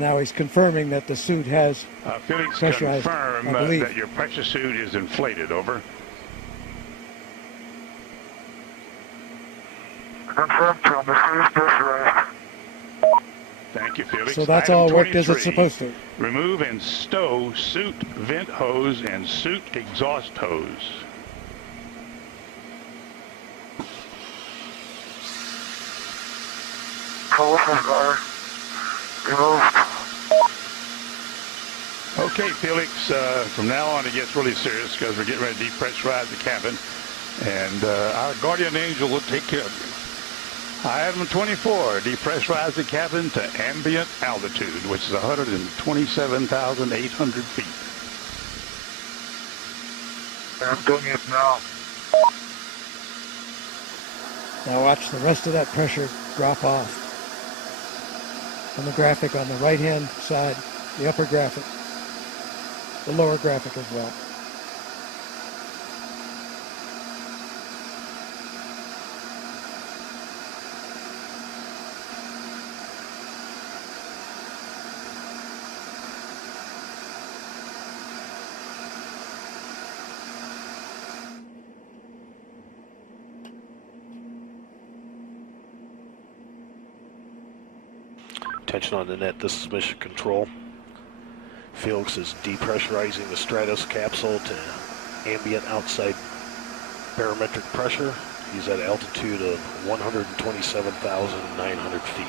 And now he's confirming that the suit has Felix, pressurized, confirm that your pressure suit is inflated. Over. Confirmed, Tom. The suit is pressurized. Thank you, Felix. So that's Item all worked as 23. it's supposed to. Remove and stow suit vent hose and suit exhaust hose. Hoses are removed. Okay, Felix, from now on it gets really serious because we're getting ready to depressurize the cabin, and our guardian angel will take care of you. Item 24, depressurize the cabin to ambient altitude, which is 127,800 feet. I'm doing it now. Now watch the rest of that pressure drop off. On the graphic on the right-hand side, the upper graphic, the lower graphic as well. Attention on the net, this is Mission Control. Felix is depressurizing the Stratos capsule to ambient outside barometric pressure. He's at altitude of 127,900 feet.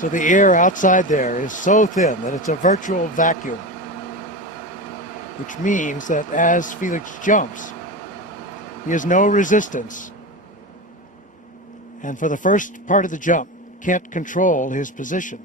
So the air outside there is so thin that it's a virtual vacuum, which means that as Felix jumps, he has no resistance, and for the first part of the jump, can't control his position.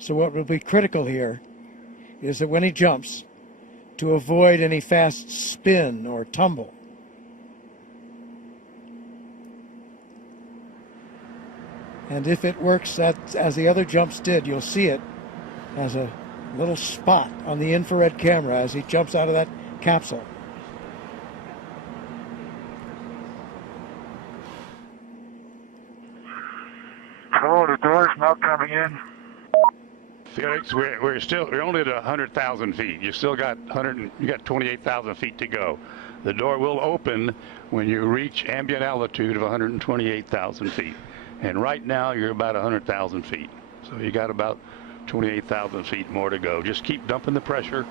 So what will be critical here is that when he jumps, to avoid any fast spin or tumble. And if it works as the other jumps did, you'll see it as a little spot on the infrared camera as he jumps out of that capsule. Oh, the door's not coming in. Felix, we're only at 100,000 feet. You still got 28,000 feet to go. The door will open when you reach ambient altitude of 128,000 feet. And right now you're about 100,000 feet. So you got about 28,000 feet more to go. Just keep dumping the pressure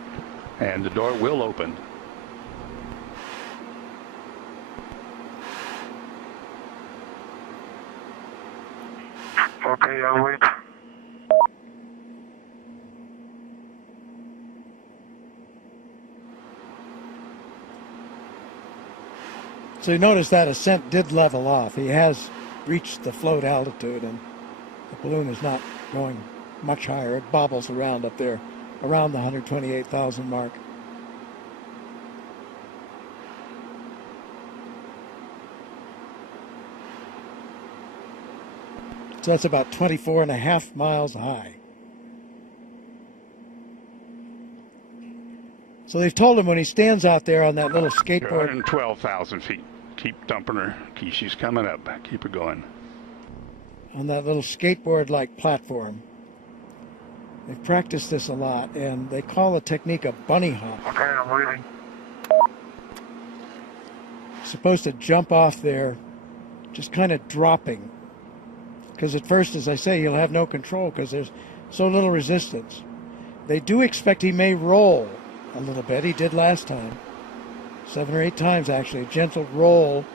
and the door will open. Okay, I'll wait. So you notice that ascent did level off. He has reached the float altitude, and the balloon is not going much higher. It bobbles around up there, around the 128,000 mark. So that's about 24.5 miles high. So they've told him when he stands out there on that little skateboard. 112,000 feet. Keep dumping her. She's coming up. Keep her going. On that little skateboard-like platform. They've practiced this a lot, and they call the technique a bunny hop. Okay, I'm waiting. Supposed to jump off there, just kind of dropping. Because at first, as I say, he'll have no control because there's so little resistance. They do expect he may roll a little bit. He did last time. 7 or 8 times, actually. A gentle roll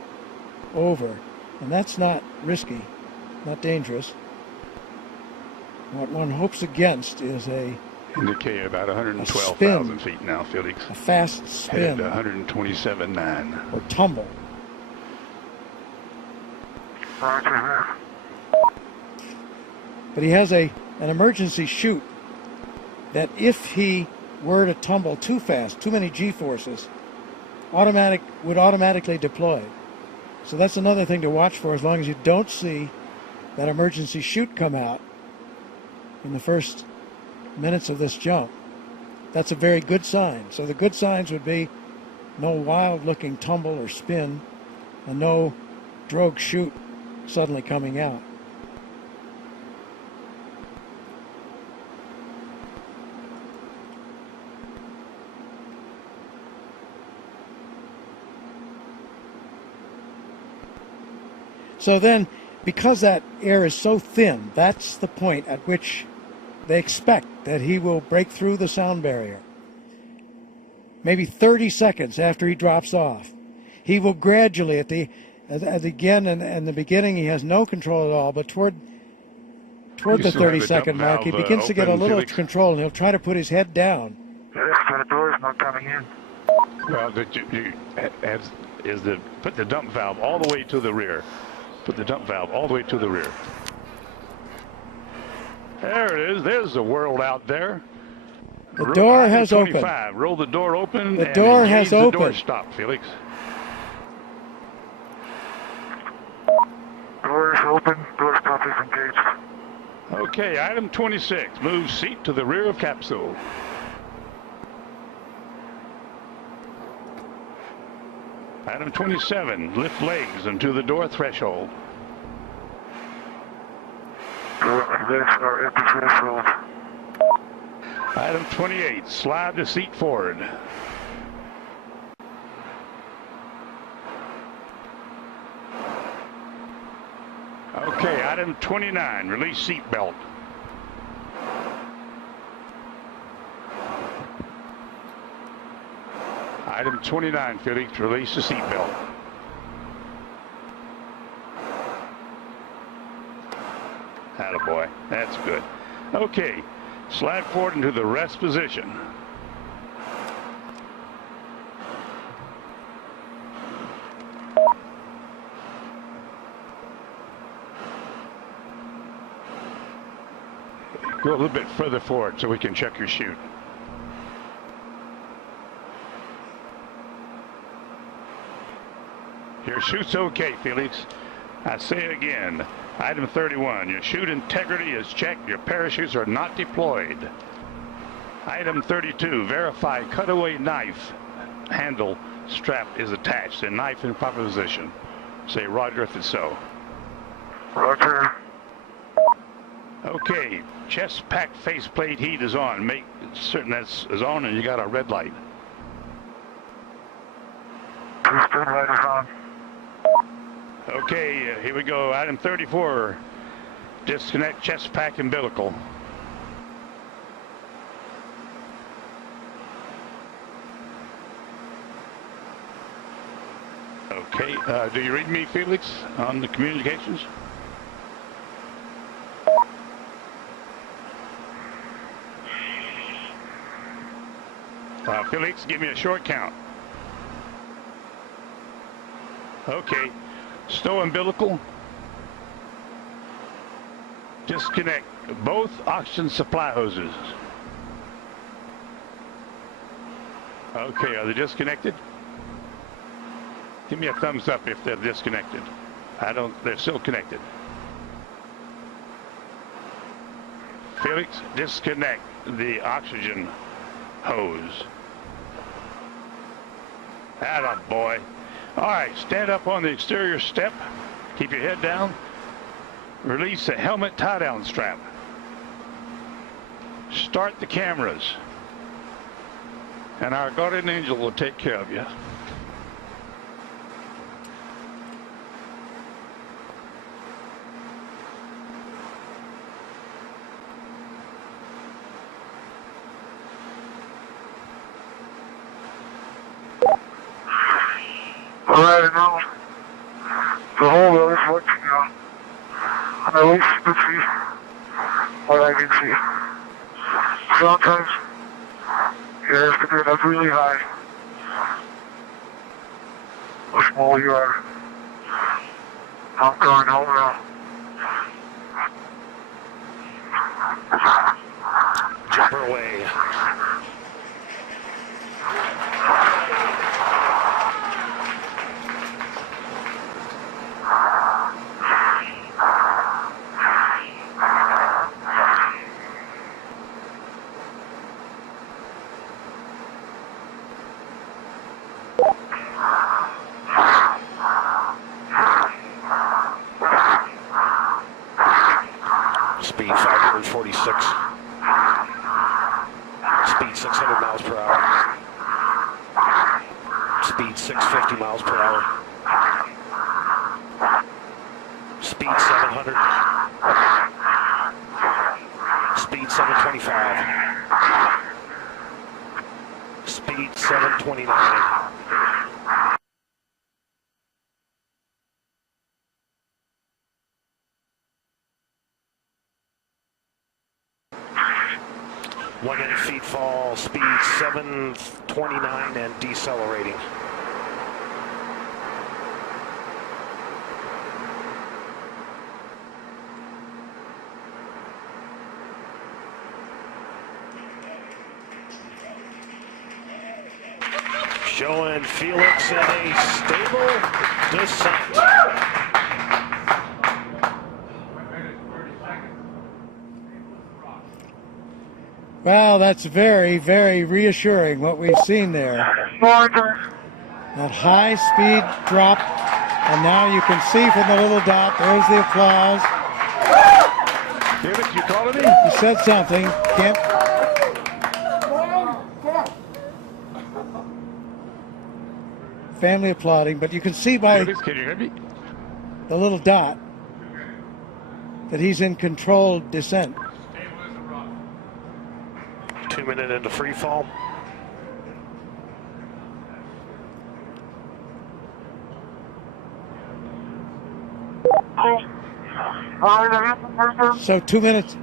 over. And that's not risky, not dangerous. What one hopes against is a Indicate about 112,000 feet now, Felix. A fast spin. Headed to 127.9. Or tumble. But he has an emergency chute that if he were to tumble too fast, too many G-forces, would automatically deploy. So that's another thing to watch for as long as you don't see that emergency chute come out in the first minutes of this jump. That's a very good sign. So the good signs would be no wild-looking tumble or spin, and no drogue chute suddenly coming out. So then, because that air is so thin, that's the point at which they expect that he will break through the sound barrier. Maybe 30 seconds after he drops off. He will gradually, at the beginning, he has no control at all, but toward the 30-second mark, he begins to get a little control, and he'll try to put his head down. Yes, the door's not coming in. Well, put the dump valve all the way to the rear. Put the dump valve all the way to the rear. There it is. There's the world out there. The door has opened. Roll the door open. The door has opened. The door stop, Felix. Door is open. Door stop is engaged. Okay, item 26. Move seat to the rear of capsule. Item 27. Lift legs into the door threshold. Legs are at the threshold. Item 28. Slide the seat forward. Okay, item 29. Release seat belt. Item 29, Felix, release the seat belt. Attaboy, that's good. Okay, slide forward into the rest position. Go a little bit further forward so we can check your chute. Your chute's okay, Felix. I say it again. Item 31, your chute integrity is checked. Your parachutes are not deployed. Item 32, verify cutaway knife handle strap is attached and knife in proper position. Say roger if it's so. Roger. Okay, chest pack faceplate heat is on. Make certain that's is on and you got a red light. Piston light is on. Okay, here we go. Item 34, disconnect chest pack umbilical. Okay, do you read me, Felix, on the communications? Felix, give me a short count. Okay. Stow umbilical. Disconnect both oxygen supply hoses. Okay, are they disconnected? Give me a thumbs up if they're disconnected. They're still connected. Felix, disconnect the oxygen hose. Attaboy. All right, stand up on the exterior step. Keep your head down. Release the helmet tie-down strap. Start the cameras. And our guardian angel will take care of you. Alright, now the whole wheel is working now. And at least you can see what I can see. Sometimes you have to get up really high. How small you are. I'm going home now. Jumper away. 146. Speed 600 miles per hour. Speed 650 miles per hour. Speed 700. Speed 725. Speed 729. One and feet fall, speed 729 and decelerating. Showing Felix in a stable descent. Well, that's very, very reassuring what we've seen there. That high speed drop, and now you can see from the little dot, there's the applause. Felix, you calling me? He said something. Can't. Family applauding, but you can see by Felix, can you hear me? the little dot that he's in controlled descent. 2 minutes into free fall. So 2 minutes.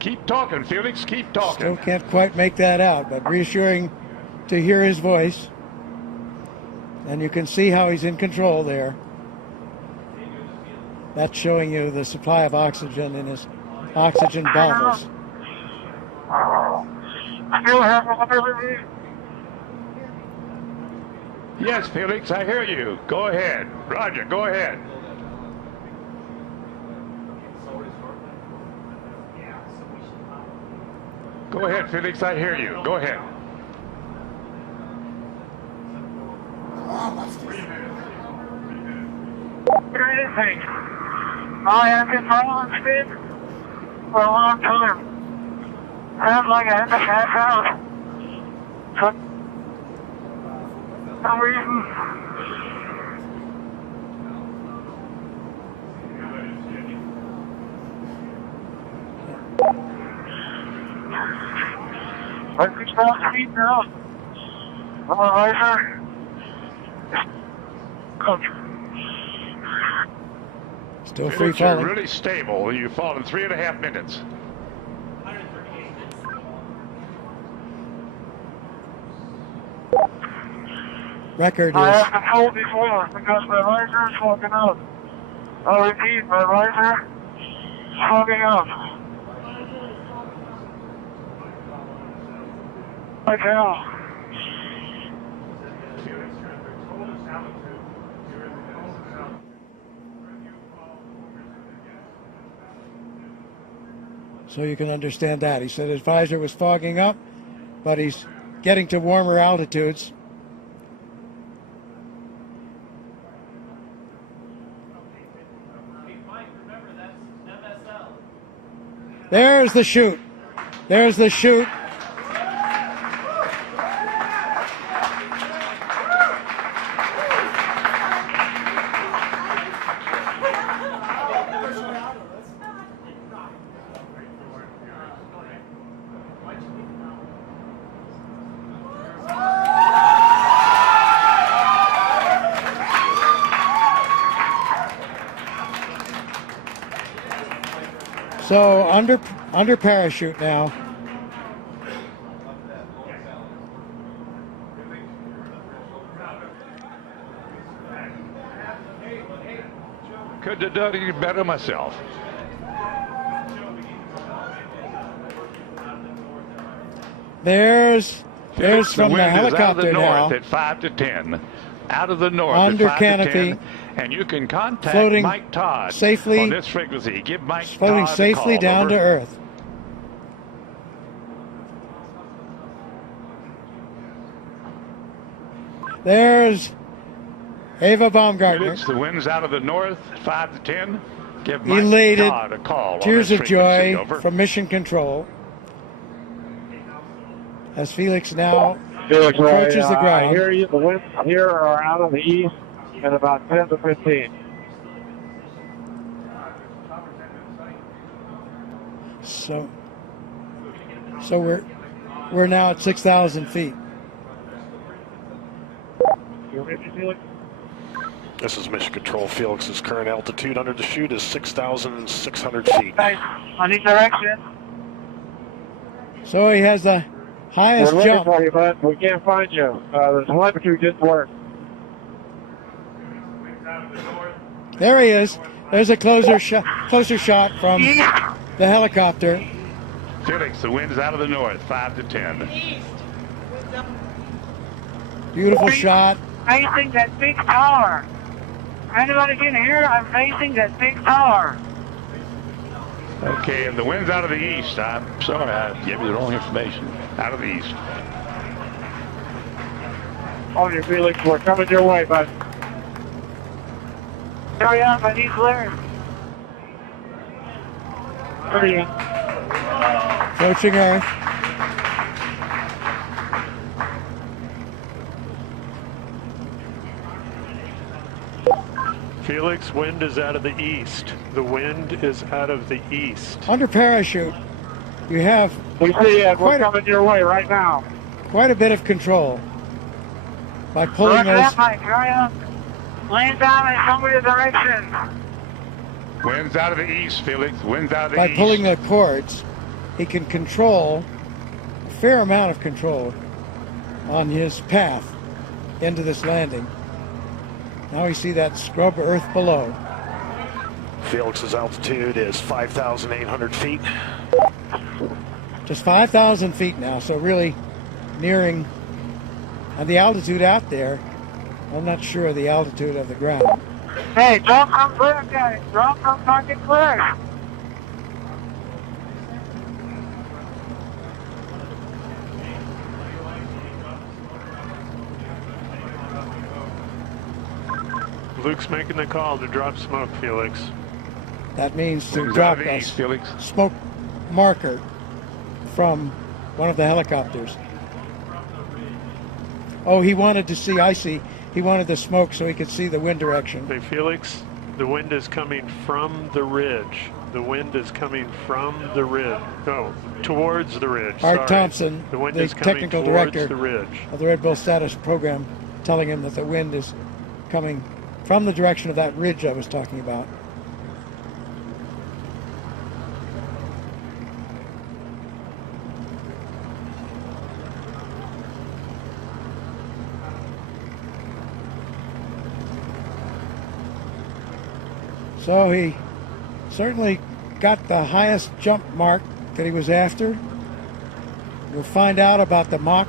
Keep talking, Felix. Keep talking. Still can't quite make that out, but reassuring to hear his voice. And you can see how he's in control there. That's showing you the supply of oxygen in his oxygen bottles. Yes, Felix, I hear you. Go ahead. Roger, go ahead. Go ahead, Felix, I hear you. Go ahead. I have been following speed for a long time. Sounds like I had to pass out. For some reason. I can stop speed now. Visor. Still free Felix, you're falling. really stable. You've fallen 3.5 minutes. Record I is have been told before because my visor is fogging up. I'll repeat, my visor is fogging up. I tell. so you can understand that. He said his visor was fogging up, but he's getting to warmer altitudes. There's the chute. There's the chute. So under parachute now. Could have done it better myself. There's Felix, from the wind is out of helicopter the now. north at 5 to 10. Out of the north Under at 5 canopy, to 10. And you can contact floating Mike Todd safely, on this frequency. Give Mike floating Todd safely a call. down Over. to Earth. There's Ava Baumgartner. Felix, the wind's out of the north, 5 to 10. Give Mike Elated, Todd a call. tears of joy Over. from Mission Control as Felix now Felix, approaches the ground. I hear you. The winds here are out of the east at about 10 to 15. So we're now at 6,000 feet. You ready, Felix? This is Mission Control. Felix's current altitude under the chute is 6,600 feet. Nice. On each direction. So he has the highest We're looking jump. for you, bud. We can't find you. The telemetry didn't work. There he is. There's a closer shot from the helicopter. Felix, the wind's out of the north, 5 to 10. Beautiful shot. Facing that big tower. Anybody can hear? I'm facing that big tower. Okay, and the wind's out of the east. I'm sorry, I gave you the wrong information. Out of the east. On your Felix, we're coming your way, bud. Hurry up, I need clearance. Hurry up. Approaching Earth. Felix, wind is out of the east. The wind is out of the east. Under parachute, you have We see it. We're Quite a- coming your way right now. quite a bit of control by pulling Look those. up, Mike. Hurry up. Land down in somebody's direction. Wind's out of the east, Felix. Wind's out of the By east. pulling the cords, he can control a fair amount of control on his path into this landing. Now we see that scrub earth below. Felix's altitude is 5,800 feet. Just 5,000 feet now, so really nearing, and the altitude out there, I'm not sure of the altitude of the ground. Hey, don't come clear, guys. Don't come fucking clear. Luke's making the call to drop smoke, Felix. That means to Wind's out drop of the a east, Felix. smoke marker from one of the helicopters. Oh, he wanted to see, I see. He wanted the smoke so he could see the wind direction. Hey, Felix, the wind is coming from the ridge. The wind is coming from the ridge. No, towards the ridge. Art Sorry. Thompson, the wind the is coming technical towards director the ridge. of the Red Bull status program, telling him that the wind is coming from the direction of that ridge I was talking about. So he certainly got the highest jump mark that he was after. We'll find out about the Mach.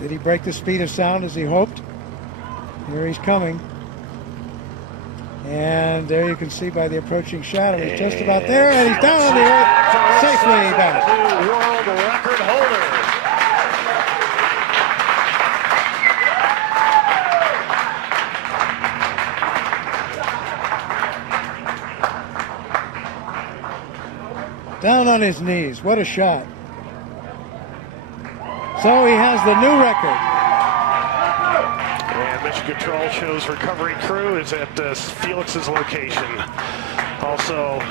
Did he break the speed of sound as he hoped? Here he's coming. And there you can see by the approaching shadow, he's just about there, and he's down on the earth, safely back. New world record holder. Down on his knees. What a shot. So he has the new record. And Mission Control shows recovery crew is at Felix's location. Also,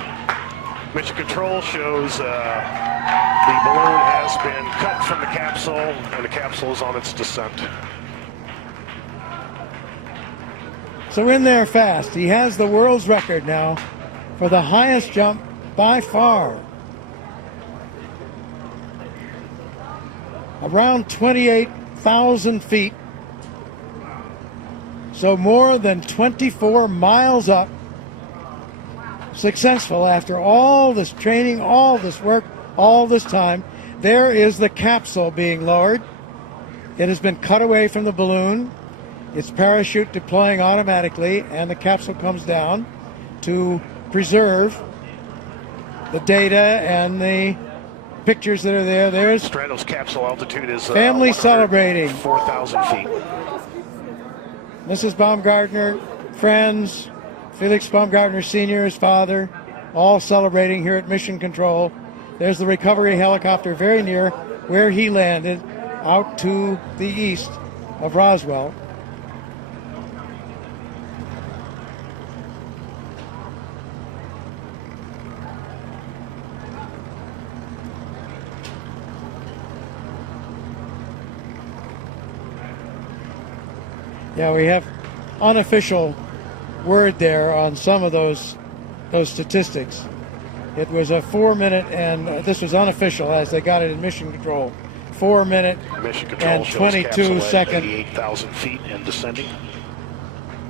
Mission Control shows the balloon has been cut from the capsule, and the capsule is on its descent. So in there fast. He has the world's record now for the highest jump by far. Around 28,000 feet. So more than 24 miles up. Successful after all this training, all this work, all this time. There is the capsule being lowered. It has been cut away from the balloon. Its parachute deploying automatically, and the capsule comes down to preserve the data and the pictures that are there. There's Stratos capsule altitude is family celebrating. 4,000 feet. Mrs. Baumgartner, friends, Felix Baumgartner Sr., his father, all celebrating here at Mission Control. There's the recovery helicopter very near where he landed, out to the east of Roswell. Yeah, we have unofficial word there on some of those statistics. It was a 4 minute, and this was unofficial as they got it in Mission Control. 4 minute Mission Control and shows 22 capsule at second. 88,000 feet and descending.